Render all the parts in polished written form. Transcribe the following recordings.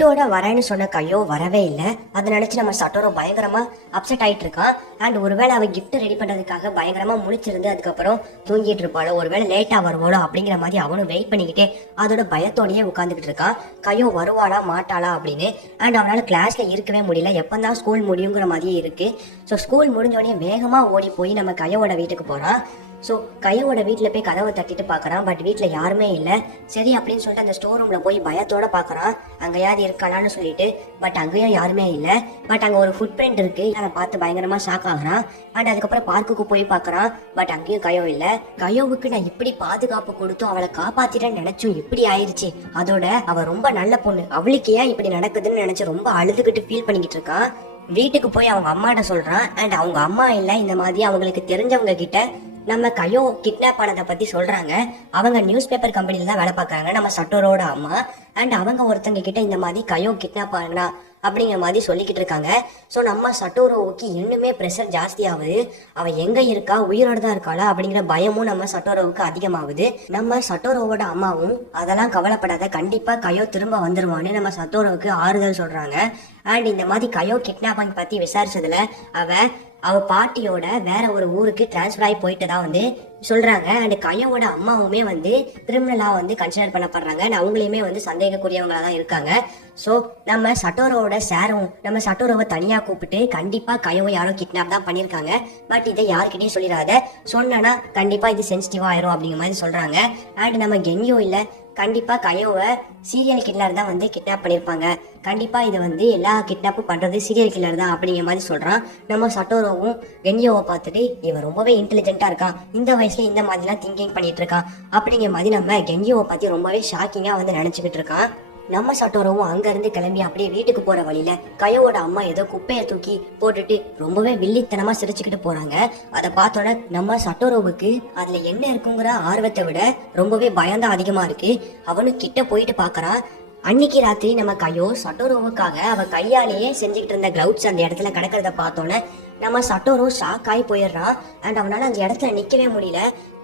கிஃப்டோட வரேன்னு சொன்ன கையோ வரவே இல்லை. அதை நினைச்சு நம்ம சட்டோரோ பயங்கரமா அப்செட் ஆயிட்டு இருக்கான். அண்ட் ஒருவேளை அவன் கிஃப்ட் ரெடி பண்றதுக்காக பயங்கரமா முழிச்சிருந்து அதுக்கப்புறம் தூங்கிட்டு இருப்பாளோ, ஒருவேளை லேட்டா வருவாளோ அப்படிங்கிற மாதிரி அவனும் வெயிட் பண்ணிக்கிட்டே அதோட பயத்தோடயே உட்காந்துக்கிட்டு இருக்கான். கையோ வருவாளா மாட்டாளா அப்படின்னு. அண்ட் அவனால கிளாஸ்ல இருக்கவே முடியல. எப்பந்தான் ஸ்கூல் முடியுங்கிற மாதிரியே இருக்கு. ஸோ ஸ்கூல் முடிஞ்சோடனே வேகமா ஓடி போய் நம்ம கையோட வீட்டுக்கு போறான். ஸோ கையோட வீட்டில் போய் கதவை தட்டிட்டு பார்க்குறான். பட் வீட்டில் யாருமே இல்லை. சரி அப்படின்னு சொல்லிட்டு அந்த ஸ்டோர் ரூமில் போய் பயத்தோட பார்க்குறான், அங்கே யார் இருக்காளான்னு சொல்லிட்டு. பட் அங்கேயும் யாருமே இல்லை. பட் அங்கே ஒரு ஃபுட் பிரிண்ட் இருக்கு. அதை பார்த்து பயங்கரமாக ஷாக் ஆகுறான். அண்ட் அதுக்கப்புறம் பார்க்குக்கு போய் பார்க்குறான். பட் அங்கேயும் கையோ இல்லை. கையோவுக்கு நான் இப்படி பாதுகாப்பு கொடுத்தும் அவளை காப்பாத்திட்டேன்னு நினைச்சும் இப்படி ஆயிடுச்சு. அதோட அவ ரொம்ப நல்ல பொண்ணு, அவளுக்கு ஏன் இப்படி நடக்குதுன்னு நினைச்சு ரொம்ப அழுதுகிட்டு ஃபீல் பண்ணிக்கிட்டு இருக்கான். வீட்டுக்கு போய் அவங்க அம்மாட்ட சொல்றான். அண்ட் அவங்க அம்மா இல்லை, இந்த மாதிரி அவங்களுக்கு தெரிஞ்சவங்க கிட்ட நம்ம கையோ கிட்னாப் ஆனதை பத்தி சொல்றாங்க. அவங்க நியூஸ் பேப்பர் கம்பெனில தான் வேலை பார்க்கறாங்க, நம்ம சட்டோரோட அம்மா. அண்ட் அவங்க ஒருத்தங்க கிட்ட இந்த மாதிரி கையோ கிட்னாப் ஆனா அப்படிங்கிற மாதிரி சொல்லிக்கிட்டு இருக்காங்க. ஸோ நம்ம சட்டோரோவுக்கு இன்னுமே ப்ரெஷர் ஜாஸ்தி ஆகுது. அவன் எங்க இருக்கா, உயிரோட தான் இருக்காளா அப்படிங்கிற பயமும் நம்ம சட்டோரோவுக்கு அதிகமாகுது. நம்ம சட்டோரோவோட அம்மாவும் அதெல்லாம் கவலைப்படாத, கண்டிப்பா கையோ திரும்ப வந்துருவான்னு நம்ம சட்டோரோவுக்கு ஆறுதல் சொல்றாங்க. அண்ட் இந்த மாதிரி கையோ கிட்னாப்பிங் பத்தி விசாரிச்சதுல அவ பாட்டியோட வேற ஒரு ஊருக்கு டிரான்ஸ்ஃபர் ஆகி போயிட்டு தான் வந்து சொல்றாங்க. அண்ட் கையோட அம்மாவுமே வந்து கிரிமினலா வந்து கன்சிடர் பண்ணப்படுறாங்க. அவங்களையுமே வந்து சந்தேகக்குரியவங்களா தான் இருக்காங்க. ஸோ நம்ம சட்டோரோட சாரும் நம்ம சட்டோரோவை தனியா கூப்பிட்டு கண்டிப்பா கையோவை யாரோ கிட்னாப் தான் பண்ணியிருக்காங்க, பட் இதை யாருக்கிட்டையும் சொல்லிடாத, சொன்னா கண்டிப்பா இது சென்சிட்டிவா ஆயிரும் அப்படிங்கிற மாதிரி சொல்றாங்க. அண்ட் நம்ம கென்யோ இல்ல, கண்டிப்பா கையோவை சீரியல் கில்லர் தான் வந்து கிட்னாப் பண்ணிருப்பாங்க, கண்டிப்பா இது வந்து எல்லா கிட்னாப்பும் பண்றது சீரியல் கில்லர் தான் அப்படிங்கிற மாதிரி சொல்றான். நம்ம சட்டோரோவும் கென்யோவை பார்த்துட்டு இவன் ரொம்பவே இன்டெலிஜென்ட்டா இருக்கான், இந்த வயசுல இந்த மாதிரிலாம் திங்கிங் பண்ணிட்டு இருக்கான் அப்படிங்கிற மாதிரி நம்ம கென்யோவை பத்தி ரொம்பவே ஷாக்கிங்கா வந்து நினைச்சுக்கிட்டு இருக்கான். நம்ம சட்டோரோவும் அங்க இருந்து கிளம்பி அப்படியே வீட்டுக்கு போற வழியில கையோட அம்மா ஏதோ குப்பையை தூக்கி போட்டுட்டு ரொம்பவே வில்லித்தனமா சிரிச்சுக்கிட்டு போறாங்க. அதை பார்த்தோன்னே நம்ம சட்டோரோவுக்கு அதுல என்ன இருக்குங்கிற ஆர்வத்தை விட ரொம்பவே பயம்தான் அதிகமா இருக்கு. அவனு கிட்ட போயிட்டு பாக்குறான். அன்னைக்கு ராத்திரி நம்ம கையோ சட்டோரோவுக்காக அவ கையாலேயே செஞ்சுக்கிட்டு இருந்த கிளவுட்ஸ் அந்த இடத்துல கிடக்கிறத பார்த்தோன்னே நம்ம சட்டோரோ ஷாக் ஆகி போயிடுறான். அண்ட் அவனால அந்த இடத்துல நிக்கவே முடியல,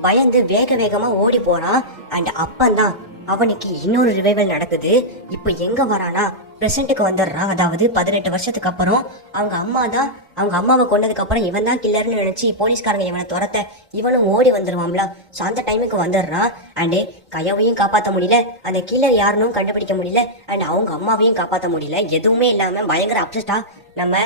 பயந்து வேக வேகமா ஓடி போறான். அண்ட் அப்பந்தான் அவனுக்கு இன்னொரு ரிவைவல் நடக்குது. இப்ப எங்க வரானா, பிரசன்ட்டுக்கு வந்துடுறான். அதாவது 18 வருஷத்துக்கு அப்புறம் அவங்க அம்மாவை கொண்டதுக்கு அப்புறம் இவன் தான் கில்லர்னு நினைச்சு போலீஸ்காரங்க இவனை துரத்த இவனும் ஓடி வந்துருவான்ல. ஸோ அந்த டைமுக்கு வந்துடுறான். அண்டு கையாவையும் காப்பாற்ற முடியல, அந்த கில்லர் யாருன்னு கண்டுபிடிக்க முடியல, அண்ட் அவங்க அம்மாவையும் காப்பாற்ற முடியல. எதுவுமே இல்லாம பயங்கர அப்செட்டா நம்ம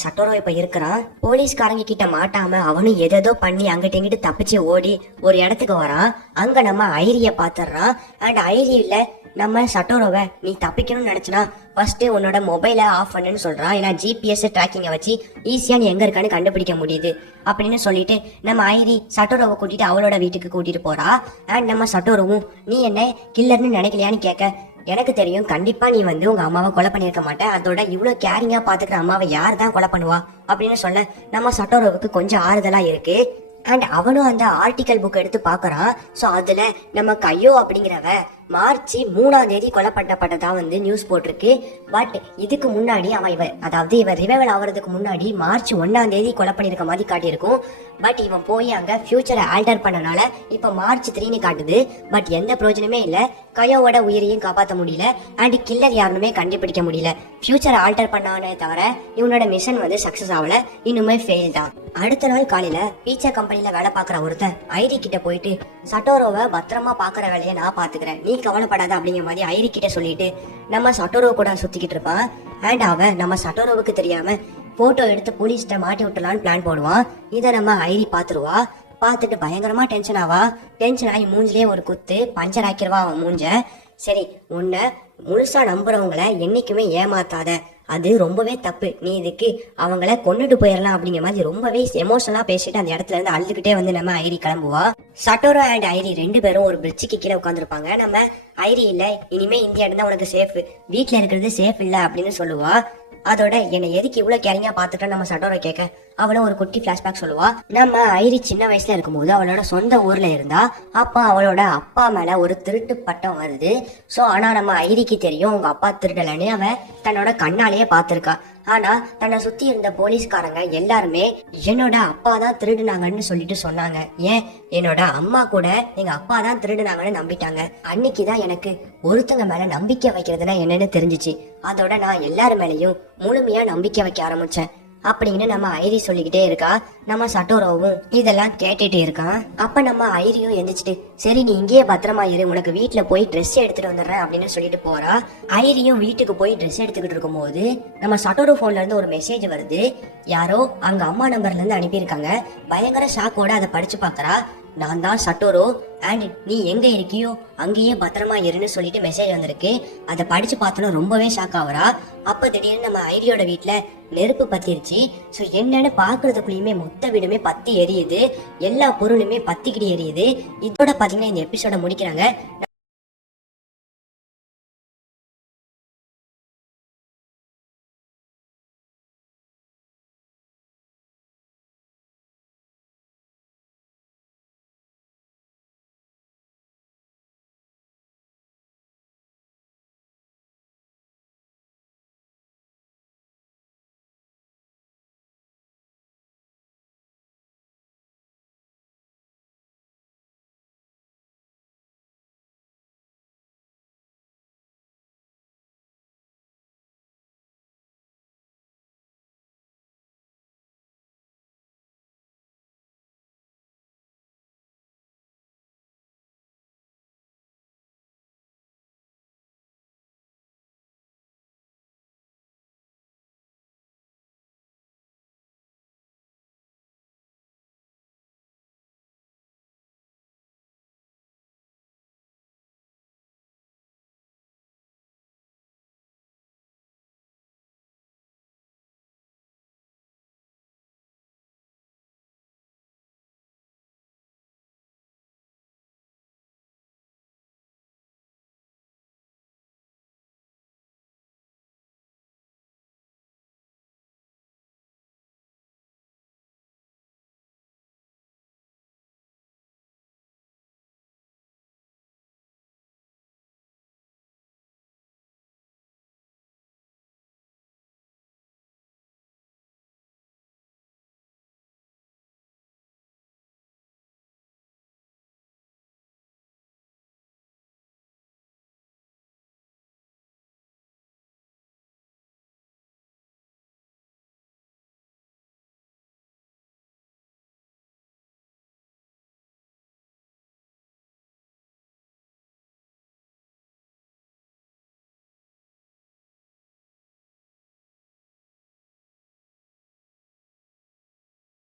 சட்டோரோ இப்ப இருக்கிறான். போலீஸ்காரங்க கிட்ட மாட்டாம அவனும் எதோ பண்ணி அங்கிட்ட இங்கிட்டு தப்பிச்சு ஓடி ஒரு இடத்துக்கு வரான். அங்க நம்ம ஐரிய பாத்துறான். அண்ட் ஐரியில நம்ம சட்டோரோவை நீ தப்பிக்கணும்னு நினைச்சுனா ஃபர்ஸ்ட் உன்னோட மொபைலை ஆஃப் பண்ணுன்னு சொல்றான். ஏன்னா ஜிபிஎஸ் ட்ராக்கிங்கை வச்சு ஈஸியா நீ எங்க இருக்கான்னு கண்டுபிடிக்க முடியுது அப்படின்னு சொல்லிட்டு நம்ம ஐரி சட்டோரோவை கூட்டிட்டு அவளோட வீட்டுக்கு கூட்டிட்டு போறா. அண்ட் நம்ம சட்டோரோவும் நீ என்ன கில்லர்னு நினைக்கலையான்னு கேட்க, எனக்கு தெரியும் கண்டிப்பா நீ வந்து உங்க அம்மாவை கொலை பண்ணிருக்க மாட்டேன், அதோட இவ்வளவு கேரிங்கா பாத்துக்கிற அம்மாவை யார் தான் கொலை பண்ணுவா அப்படின்னு சொல்ல நம்ம சட்டோரோவுக்கு கொஞ்சம் ஆறுதலா இருக்கு. அண்ட் அவனும் அந்த ஆர்டிக்கல் புக் எடுத்து பாக்குறான். ஸோ அதுல நம்ம கையோ அப்படிங்கிறவ மார்ச் 3ஆம் தேதி கொலைப்பட்டதா வந்து நியூஸ் போட்டிருக்கு. பட் இதுக்கு முன்னாடி இவன் ரிவைவல் ஆகிறதுக்கு முன்னாடி மார்ச் 1ஆம் தேதி கொலை பண்ணிருக்க மாதிரி காட்டியிருக்கும். பட் இவன் போய் அங்க ஃபியூச்சரை ஆல்டர் பண்ணனால இப்ப மார்ச் 3ன்னு காட்டுது. பட் எந்த பிரயோஜனமே இல்ல, கையோவோட உயிரையும் காப்பாற்ற முடியல, அண்ட் கில்லர் யாருமே கண்டுபிடிக்க முடியல. ஃபியூச்சரை ஆல்டர் பண்ணானே தவிர இவனோட மிஷன் வந்து சக்சஸ் ஆகல, இன்னுமே ஃபெயில் தான். அடுத்த நாள் காலையில பீச்சா கம்பெனில வேலை பாக்குற ஒருத்தன் ஐரி கிட்ட போயிட்டு சட்டோரோவை பத்திரமா பாக்குற வேலையை நான் பாத்துக்கிறேன், நீ கவலைப்படாத அப்படிங்கிற மாதிரி ஐரி கிட்ட சொல்லிட்டு நம்ம சட்டோரோ கூட சுத்திக்கிட்டு இருப்பான். அண்ட் அவன் நம்ம சட்டோரோவுக்கு தெரியாம போட்டோ எடுத்து போலீஸ்ட மாட்டி விட்டுலான்னு பிளான் போடுவான். இதை நம்ம ஐரி பாத்துருவா. பார்த்துட்டு பயங்கரமா டென்ஷன் ஆகி மூஞ்சிலே ஒரு குத்து பஞ்சர் ஆக்கிடுவா அவன் மூஞ்ச. சரி, உன்னை முழுசா நம்புறவங்கள என்னைக்குமே ஏமாத்தாத, அது ரொம்பவே தப்பு, நீ இதுக்கு அவங்கள கொண்டுட்டு போயிடலாம் அப்படிங்கிற மாதிரி ரொம்பவே எமோஷனலா பேசிட்டு அந்த இடத்துல இருந்து அழுதுகிட்டே வந்து நம்ம ஐரி கிளம்புவா. சட்டோரோ அண்ட் ஐரி 2 பேரும் ஒரு பிரிட்ஜுக்கு கீழே உட்காந்துருப்பாங்க. நம்ம ஐரி இல்ல, இனிமே இந்தியா இருந்தா உனக்கு சேஃப், வீட்டுல இருக்கிறது சேஃப் இல்ல அப்படின்னு சொல்லுவா. அதோட என்னை எதுக்கு இவ்வளவு கேரிங்கா பாத்துட்டா நம்ம சட்டோரோ கேட்க அவளும் ஒரு குட்டி பிளாஷ்பேக் சொல்லுவா. நம்ம ஐரி சின்ன வயசுல இருக்கும்போது அவளோட சொந்த ஊர்ல இருந்தா, அப்ப அவளோட அப்பா மேல ஒரு திருட்டு பட்டம் வருது. சோ ஆனா நம்ம ஐரிக்கு தெரியும் உங்க அப்பா திருடலன்னு அவன் தன்னோட கண்ணாலேயே பாத்திருக்கா. ஆனா தன்னை சுத்தி இருந்த போலீஸ்காரங்க எல்லாருமே என்னோட அப்பா தான் திருடுனாங்கன்னு சொல்லிட்டு சொன்னாங்க. ஏன் என்னோட அம்மா கூட எங்க அப்பா தான் திருடுனாங்கன்னு நம்பிட்டாங்க. அன்னைக்குதான் எனக்கு ஒருத்தங்க மேல நம்பிக்கை வைக்கிறதுனா என்னன்னு தெரிஞ்சிச்சு. அதோட நான் எல்லாரு மேலயும் முழுமையா நம்பிக்கை வைக்க ஆரம்பிச்சேன் அப்படின்னு நம்ம ஐரி சொல்லிக்கிட்டே இருக்கா. நம்ம சட்டோரோவும் இதெல்லாம் கேட்டுட்டு இருக்கான். அப்ப நம்ம ஐரியும் எந்திரிச்சிட்டு, சரி நீ இங்கேயே பத்திரமா இரு, உனக்கு வீட்டுல போய் ட்ரெஸ் எடுத்துட்டு வந்துடுறேன் அப்படின்னு சொல்லிட்டு போறா. ஐரியும் வீட்டுக்கு போய் ட்ரெஸ் எடுத்துக்கிட்டு இருக்கும் போது நம்ம சட்டோரோ போன்ல இருந்து ஒரு மெசேஜ் வருது. யாரோ அவங்க அம்மா நம்பர்ல இருந்து அனுப்பியிருக்காங்க. பயங்கர ஷாக்கோட அதை படிச்சு பாக்குறா. நான் தான் சட்டோரோ அண்ட் நீ எங்க இருக்கியோ அங்கேயே பத்திரமா இருன்னு சொல்லிட்டு மெசேஜ் வந்திருக்கு. அதை படிச்சு பார்த்தோன்னா ரொம்பவே ஷாக் ஆகுறா. அப்ப திடீர்னு நம்ம ஐரியோட வீட்டுல நெருப்பு பத்திருச்சு. ஸோ என்னன்னு பாக்குறதுக்குள்ளயுமே மொத்த வீடுமே பத்தி எரியுது, எல்லா பொருளுமே பத்திக்கிட்டு எரியுது. இதோட பாத்தீங்கன்னா இந்த எபிசோட முடிக்கிறாங்க.